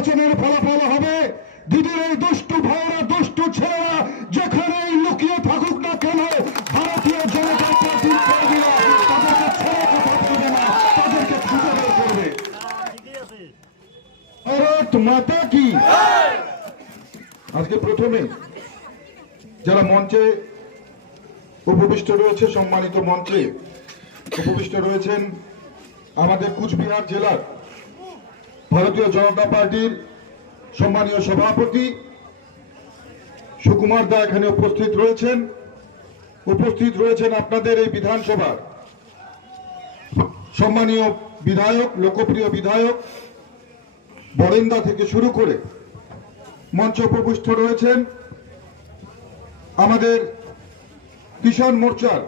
নির্বাচনের ফলাফল হবে। দিদির দুষ্টু ভাইয়েরা, দুষ্টু ছেলেরা, যেখানেই লুকিয়ে থাকুক না কেন, ভারতীয় জনতা পার্টির তাদেরকে ছেড়ে কথা বলবে না, তাদেরকে খুঁজে বের করবে। মাতা কি? আজকে প্রথমে যারা মঞ্চে উপবিষ্ট রয়েছে, সম্মানিত মঞ্চে উপবিষ্ট রয়েছেন আমাদের কুচবিহার জেলার ভারতীয় জনতা পার্টির সম্মানীয় সভাপতি সুকুমার দা এখানে উপস্থিত রয়েছেন। উপস্থিত রয়েছেন আপনাদের এই বিধানসভার সম্মানীয় বিধায়ক, লোকপ্রিয় বিধায়ক বরেন্দা থেকে শুরু করে মঞ্চ উপবিষ্ট রয়েছেন। আমাদের কিষাণ মোর্চার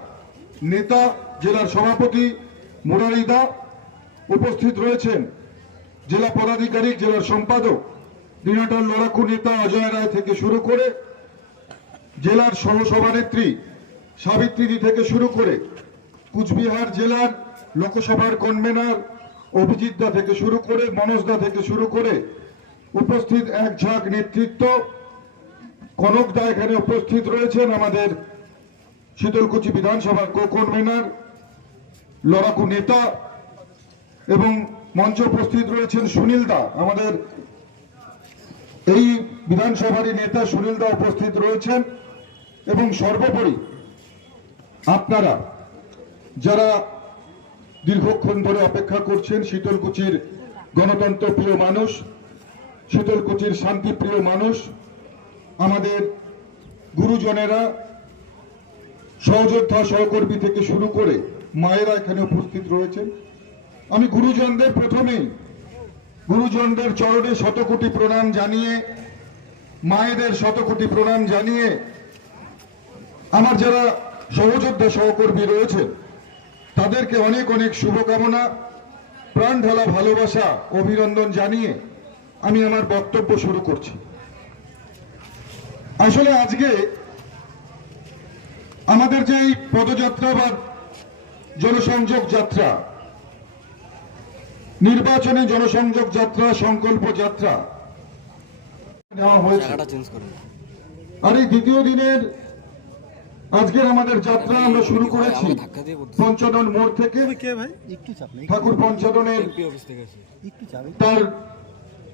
নেতা, জেলার সভাপতি মুরারি দা উপস্থিত রয়েছেন। জেলা পদাধিকারী জেলার সম্পাদক দিনাটার লড়াকু নেতা অজয় রায় থেকে শুরু করে জেলার সহসভানেত্রী সাবিত্রী থেকে শুরু করে কুচবিহার জেলার লোকসভার কনভেনার অভিজিৎ দা থেকে শুরু করে মনোজ দা থেকে শুরু করে উপস্থিত এক ঝাঁক নেতৃত্ব। কনক দা এখানে উপস্থিত রয়েছেন আমাদের শীতলকুচি বিধানসভার কো কনভেনার লড়াকু নেতা এবং মঞ্চে উপস্থিত রয়েছেন সুনীল দা। আমাদের এই বিধানসভারই নেতা সুনীল দা উপস্থিত রয়েছেন। এবং সর্বোপরি আপনারা যারা দীর্ঘক্ষণ ধরে অপেক্ষা করছেন, শীতলকুচির গণতন্ত্র প্রিয় মানুষ, শীতলকুচির শান্তিপ্রিয় মানুষ, আমাদের গুরুজনেরা, সহযোদ্ধা সহকর্মী থেকে শুরু করে মায়েরা এখানে উপস্থিত রয়েছেন। আমি গুরুজনদের প্রথমেই গুরুজনদের চরণে শতকোটি প্রণাম জানিয়ে, মায়েদের শতকোটি প্রণাম জানিয়ে আমার যারা সহযোদ্ধা সহকর্মী রয়েছেন, তাদেরকে অনেক অনেক শুভকামনা, প্রাণ ঢালা ভালোবাসা, অভিনন্দন জানিয়ে আমি আমার বক্তব্য শুরু করছি। আসলে আজকে আমাদের যে এই পদযাত্রা বা জনসংযোগ যাত্রা নির্বাচনে জনসংযোগ যাত্রা সংকল্প যাত্রা নেওয়া হয়েছে। আর এই দ্বিতীয় দিনের আজকের আমাদের যাত্রা আমরা শুরু করেছি। দিয়ে বলতেছে। পঞ্চানন মোড় থেকে ঠাকুর পঞ্চাননের চাপ তার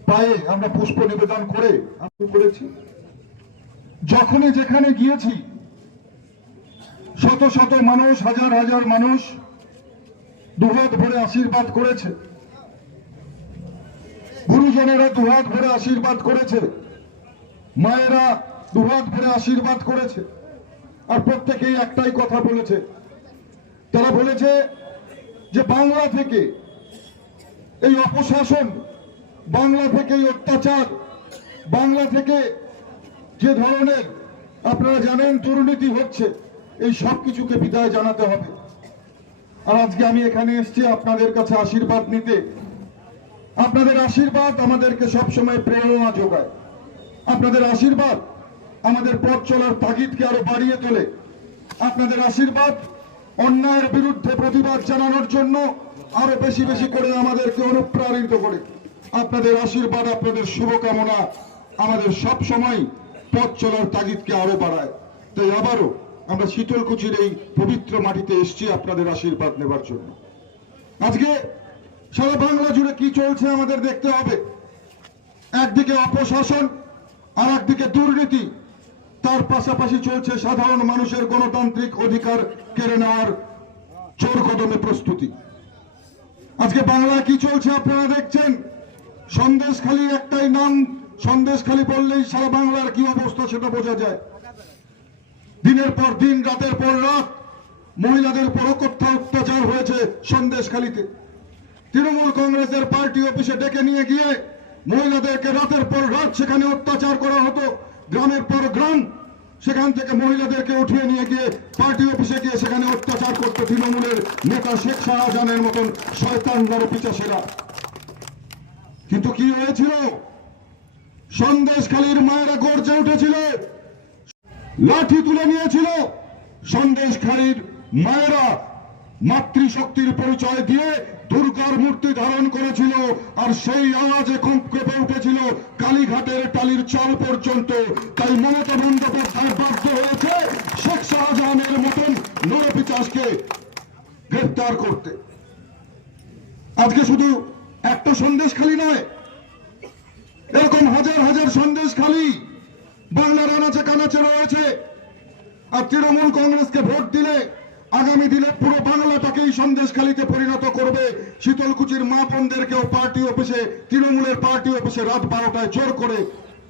পায়ে আমরা পুষ্প নিবেদন করে করেছি। যখনই যেখানে গিয়েছি শত শত মানুষ হাজার হাজার মানুষ দুহাত ভরে আশীর্বাদ করেছে। গুরুজনেরা দুহাত ভরে আশীর্বাদ করেছে। মায়েরা দুহাত ভরে আশীর্বাদ করেছে। আর প্রত্যেকেই একটাই কথা বলেছে। তারা বলেছে যে বাংলা থেকে এই অপশাসন, বাংলা থেকে এই অত্যাচার, বাংলা থেকে যে ধরনের আপনারা জানেন দুর্নীতি হচ্ছে, এই সব কিছুকে বিদায় জানাতে হবে। আর আজকে আমি এখানে এসেছি আপনাদের কাছে আশীর্বাদ নিতে। আপনাদের আশীর্বাদ আমাদেরকে সবসময় প্রেরণা যোগায়। আপনাদের আশীর্বাদ আমাদের পথ চলার তাগিদকে আরও বাড়িয়ে তোলে। আপনাদের আশীর্বাদ অন্যায়ের বিরুদ্ধে প্রতিবাদ জানানোর জন্য আরও বেশি বেশি করে আমাদেরকে অনুপ্রাণিত করে। আপনাদের আশীর্বাদ, আপনাদের শুভকামনা আমাদের সব সময় পথ চলার তাগিদকে আরও বাড়ায়। তাই আবারও আমরা শীতলকুচির এই পবিত্র মাটিতে এসেছি আপনাদের আশীর্বাদ নেবার জন্য। আজকে সারা বাংলা জুড়ে কি চলছে আমাদের দেখতে হবে। একদিকে অপশাসন আর একদিকে দুর্নীতি। তার পাশাপাশি চলছে সাধারণ মানুষের গণতান্ত্রিক অধিকার কেড়ে নেওয়ার চোর কদমে প্রস্তুতি। আজকে বাংলা কি চলছে আপনারা দেখছেন? সন্দেশখালী একটাই নাম। সন্দেশখালী বললেই সারা বাংলার কি অবস্থা সেটা বোঝা যায়। দিনের পর দিন, রাতের পর রাত মহিলাদের অকথ্য অত্যাচার হয়েছে সন্দেশখালীতে। তৃণমূল কংগ্রেসের পার্টি অফিসে ডেকে নিয়ে গিয়ে মহিলাদেরকে রাতের পর রাত সেখানে অত্যাচার করা হতো। গ্রামের পর গ্রাম সেখান থেকে মহিলাদেরকে উঠিয়ে নিয়ে গিয়ে পার্টি অফিসে গিয়ে সেখানে অত্যাচার করতো তৃণমূলের নেতা শেখ শাহজাহানের মতন শয়তান নরপিচাসেরা। কিন্তু কি হয়েছিল? সন্দেশখালীর মায়েরা গর্জে উঠেছিল, লাঠি তুলে নিয়েছিল। সন্দেশখালীর মায়েরা মাতৃশক্তির পরিচয় দিয়ে দুর্গার মূর্তি ধারণ করেছিল, আর সেই আওয়াজে কেঁপে উঠেছিল চালের টালির চাল পর্যন্ত। তাই মমতা বন্দ্যোপাধ্যায় বাধ্য হয়েছে শেখ শাহজাহানের মতন নরপিচাসকে গ্রেফতার করতে। আজকে শুধু একটা সন্দেশ খালি নয়, এরকম হাজার হাজার সন্দেশ খালি বাংলার আনাচে কানাচে রয়েছে। আর তৃণমূল কংগ্রেসকে ভোট দিলে আগামী দিনে পুরো বাংলাটাকেই সন্দেশখালিতে পরিণত করবে। শীতলকুচির মা বোনদেরকেও পার্টি অফিসে, তৃণমূলের পার্টি অফিসে রাত বারোটায় জোর করে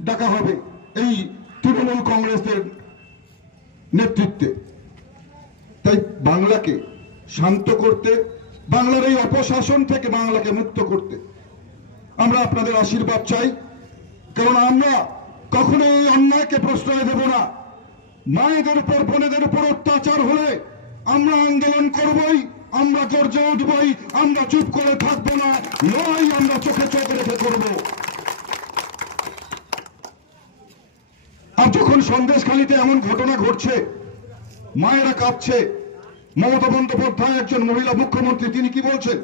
ডাকা হবে এই তৃণমূল কংগ্রেসের নেতৃত্বে। তাই বাংলাকে শান্ত করতে, বাংলার এই অপশাসন থেকে বাংলাকে মুক্ত করতে আমরা আপনাদের আশীর্বাদ চাই। কারণ আমরা কখনো এই অন্যায়কে প্রশ্রয় দেব না। মায়েদের উপর, বোনেদের উপর অত্যাচার হলে আমরা আন্দোলন করবই, আমরা গর্জে উঠবই, আমরা চুপ করে থাকব না, লড়াই আমরা চোখে চোখ রেখে করব। আর যখন সন্দেশখালিতে এমন ঘটনা ঘটছে, মায়েরা কাঁদছে মমতা বন্দ্যোপাধ্যায় একজন মহিলা মুখ্যমন্ত্রী, তিনি কি বলছেন?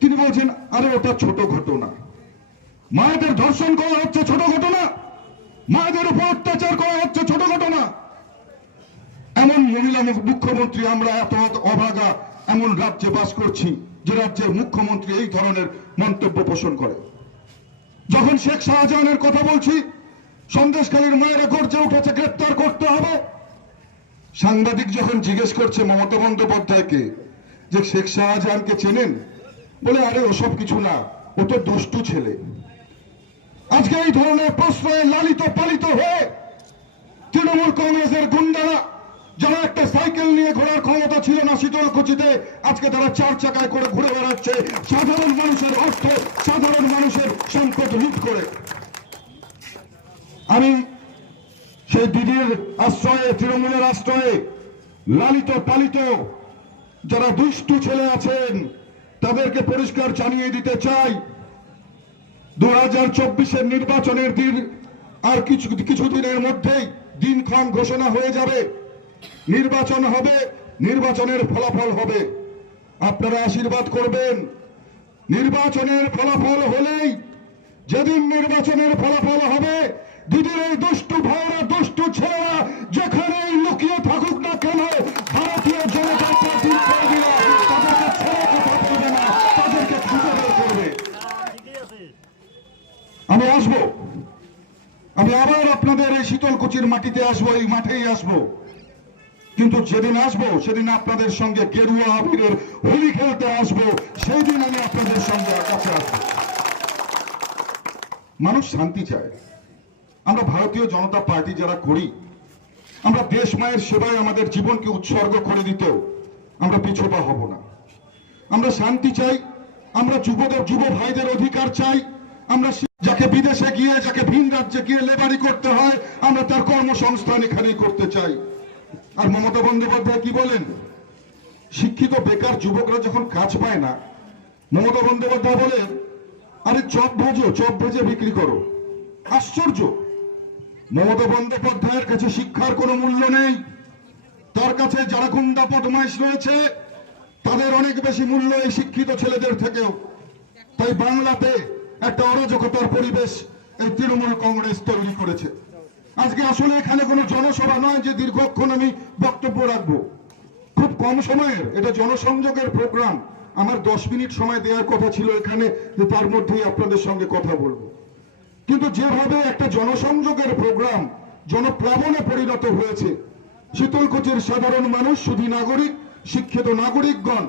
তিনি বলছেন, আরে, ওটা ছোট ঘটনা। মায়েদের ধর্ষণ করা হচ্ছে ছোট ঘটনা। মায়েদের উপর অত্যাচার করা হচ্ছে ছোট ঘটনা। এমন মহিলা মুখ্যমন্ত্রী আমরা এত অভাগা এমন রাজ্যে বাস করছি যে রাজ্যের মুখ্যমন্ত্রী এই ধরনের মন্তব্য পোষণ করে। যখন শেখ শাহজাহানের কথা বলছি, সন্দেশখালীর মায়েরা গর্জে উঠেছে, গ্রেপ্তার করতে হবে। সাংবাদিক যখন জিজ্ঞেস করছে মমতা বন্দ্যোপাধ্যায়কে যে শেখ শাহজাহানকে চেনেন, বলে, আরে, ওসব কিছু না, ও তো দুষ্টু ছেলে। আজকে এই ধরনের প্রশ্রয়ে লালিত পালিত হয়ে তৃণমূল কংগ্রেসের গুন্ডারা যারা একটা সাইকেল নিয়ে ঘোরার ক্ষমতা ছিল না শীতলকুচিতে, আজকে তারা চার চাকায় করে ঘুরে বেড়াচ্ছে। সাধারণ মানুষের অর্থ, সাধারণ মানুষের সম্পদ লুট করে। আমি সেই দিদির আশ্রয়ে, তৃণমূলের আশ্রয়ে লালিত, পালিত যারা দুষ্টু ছেলে আছেন, তাদেরকে পরিষ্কার জানিয়ে দিতে চাই। দু হাজার চব্বিশের নির্বাচনের দিন আর কিছু কিছুদিনের মধ্যেই দিনক্ষণ ঘোষণা হয়ে যাবে। নির্বাচন হবে, নির্বাচনের ফলাফল হবে। আপনারা আশীর্বাদ করবেন। নির্বাচনের ফলাফল হলেই যেদিন নির্বাচনের ফলাফল হবে দিদির এই দুষ্টু ভাইরা দুষ্টু ছেলেরা যেখানেই লুকিয়ে থাকুক না কেন, ভারতীয় জনতা করবে। আমি আসব। আমি আবার আপনাদের এই শীতলকুচির মাটিতে আসব, এই মাঠেই আসব। কিন্তু যেদিন আসব, সেদিন আপনাদের সঙ্গে গেরুয়া আবিরের হোলি খেলতে আসব সেই দিন আমি আপনাদের সঙ্গে কাছে আসব। মানুষ শান্তি চায়। আমরা ভারতীয় জনতা পার্টি যারা করি, আমরা দেশ মায়ের সেবায় আমাদের জীবনকে উৎসর্গ করে দিতেও আমরা পিছোপা হব না। আমরা শান্তি চাই, আমরা যুবদের, যুব ভাইদের অধিকার চাই, আমরা যাকে বিদেশে গিয়ে, যাকে ভিন রাজ্যে গিয়ে লেবারি করতে হয়, আমরা তার কর্মসংস্থান এখানেই করতে চাই। আর মমতা বন্দ্যোপাধ্যায় কি বলেন? শিক্ষিত বেকার যুবকরা যখন কাজ পায় না, মমতা বন্দ্যোপাধ্যায় বলেন, আরে চপ ভেজো, চপ ভেজে বিক্রি করো। আশ্চর্য। মমতা বন্দ্যোপাধ্যায়ের কাছে শিক্ষার কোনো মূল্য নেই। তার কাছে যারা গুন্ডা বদমাইশ রয়েছে, তাদের অনেক বেশি মূল্য এই শিক্ষিত ছেলেদের থেকেও। তাই বাংলাতে একটা অরাজকতার পরিবেশ এই তৃণমূল কংগ্রেস তৈরি করেছে। আজকে আসলে এখানে কোনো জনসভা নয় যে দীর্ঘক্ষণ আমি বক্তব্য রাখব। খুব কম সময়ের, এটা জনসংযোগের প্রোগ্রাম। আমার দশ মিনিট সময় দেওয়ার কথা ছিল এখানে, যে তার মধ্যেই আপনাদের সঙ্গে কথা বলব। কিন্তু যেভাবে একটা জনসংযোগের প্রোগ্রাম জনপ্লাবনে পরিণত হয়েছে, শীতলকুচির সাধারণ মানুষ, শুধু নাগরিক, শিক্ষিত নাগরিকগণ,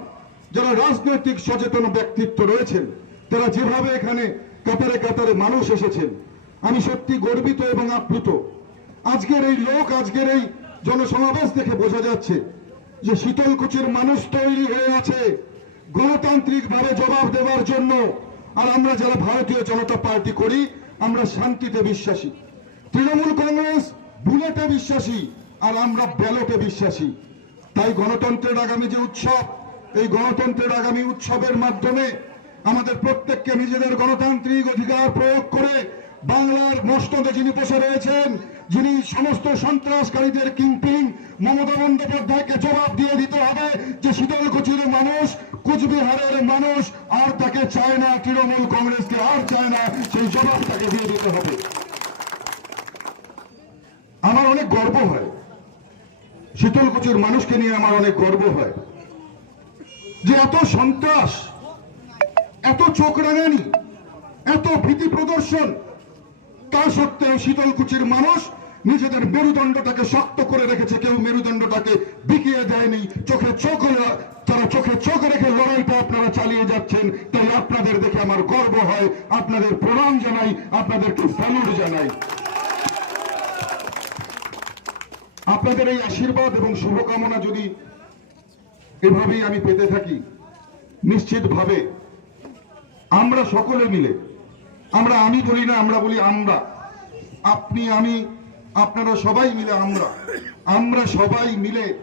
যারা রাজনৈতিক সচেতন ব্যক্তিত্ব রয়েছেন, তারা যেভাবে এখানে কাতারে কাতারে মানুষ এসেছেন, আমি সত্যি গর্বিত এবং আপ্লুত আজকের এই লোক, আজকের এই জনসমাবেশ দেখে বোঝা যাচ্ছে যে শীতলকুচির মানুষ তৈরি হয়ে আছে গণতান্ত্রিক ভাবে জবাব দেওয়ার জন্য। আর আমরা যারা ভারতীয় জনতা পার্টি করি, আমরা শান্তিতে বিশ্বাসী। তৃণমূল কংগ্রেস বুলেটে বিশ্বাসী, আর আমরা ব্যালটে বিশ্বাসী। তাই গণতন্ত্রের আগামী যে উৎসব, এই গণতন্ত্রের আগামী উৎসবের মাধ্যমে আমাদের প্রত্যেককে নিজেদের গণতান্ত্রিক অধিকার প্রয়োগ করে বাংলার মস্তকে যিনি বসে রয়েছেন, যিনি সমস্ত সন্ত্রাসকারীদের কিংপিং, মমতা বন্দ্যোপাধ্যায়কে জবাব দিয়ে দিতে হবে যে শীতলকুচির মানুষ, কুচবিহারের মানুষ আর তাকে চায় না, তৃণমূল কংগ্রেসকে আর চায় না, সেই জবাব তাকে দিয়ে দিতে হবে। আমার অনেক গর্ব হয়। শীতলকুচির মানুষকে নিয়ে আমার অনেক গর্ব হয়। যে এত সন্ত্রাস, এত চোখ রাঙানি, এত ভীতি প্রদর্শন তা সত্ত্বেও শীতলকুচির মানুষ নিজেদের মেরুদণ্ডটাকে শক্ত করে রেখেছে। কেউ মেরুদণ্ডটাকে বিকিয়ে দেয়নি। চোখে চোখ তারা চোখে চোখ রেখে লড়াইটা আপনারা চালিয়ে যাচ্ছেন। তাই আপনাদের দেখে আমার গর্ব হয়। আপনাদের প্রণাম জানাই। আপনাদেরকে স্যালুট জানাই। আপনাদের এই আশীর্বাদ এবং শুভকামনা যদি এভাবেই আমি পেতে থাকি, নিশ্চিতভাবে আমরা সকলে মিলে আমরা আমি বলি না, আমরা বলি আমরা। আপনি, আমি, আপনারা সবাই মিলে আমরা। আমরা সবাই মিলে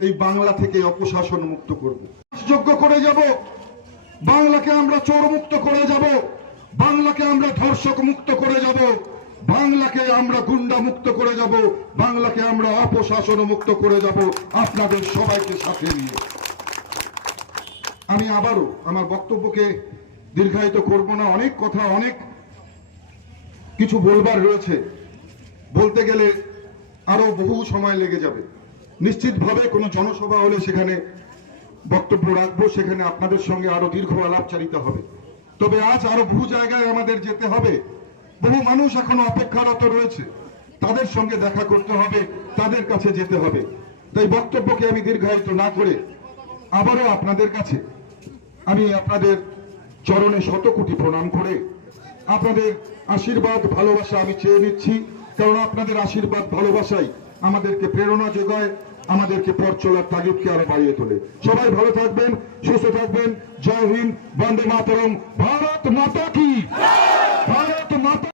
এই বাংলা থেকে অপশাসন মুক্ত করব। যোগ্য করে যাব, বাংলাকে আমরা চোর মুক্ত করে যাব, বাংলাকে আমরা ধর্ষক মুক্ত করে যাব, বাংলাকে আমরা গুন্ডা মুক্ত করে যাব, বাংলাকে আমরা অপশাসন মুক্ত করে যাব, আপনাদের সবাইকে সাথে নিয়ে। আমি আবারও আমার বক্তব্যকে দীর্ঘায়িত করব না, অনেক কথা, অনেক কিছু বলবার রয়েছে। বলতে গেলে আরও বহু সময় লেগে যাবে। নিশ্চিতভাবে কোনো জনসভা হলে সেখানে বক্তব্য রাখব, সেখানে আপনাদের সঙ্গে আরও দীর্ঘ আলাপচারিতা হবে। তবে আজ আরও বহু জায়গায় আমাদের যেতে হবে। বহু মানুষ এখনও অপেক্ষারত রয়েছে। তাদের সঙ্গে দেখা করতে হবে, তাদের কাছে যেতে হবে। তাই বক্তব্যকে আমি দীর্ঘায়িত না করে আবারও আপনাদের কাছে, আমি আপনাদের চরণে শত কোটি প্রণাম করে আপনাদের আশীর্বাদ, ভালোবাসা আমি চেয়ে নিচ্ছি। কারণ আপনাদের আশীর্বাদ, ভালোবাসাই আমাদেরকে প্রেরণা যোগায়, আমাদেরকে পথ চলার তাগিদকে আরও বাড়িয়ে তোলে। সবাই ভালো থাকবেন, সুস্থ থাকবেন। জয় হিন্দ, বন্দে মাতরম। ভারত মাতা কি? ভারত মাতা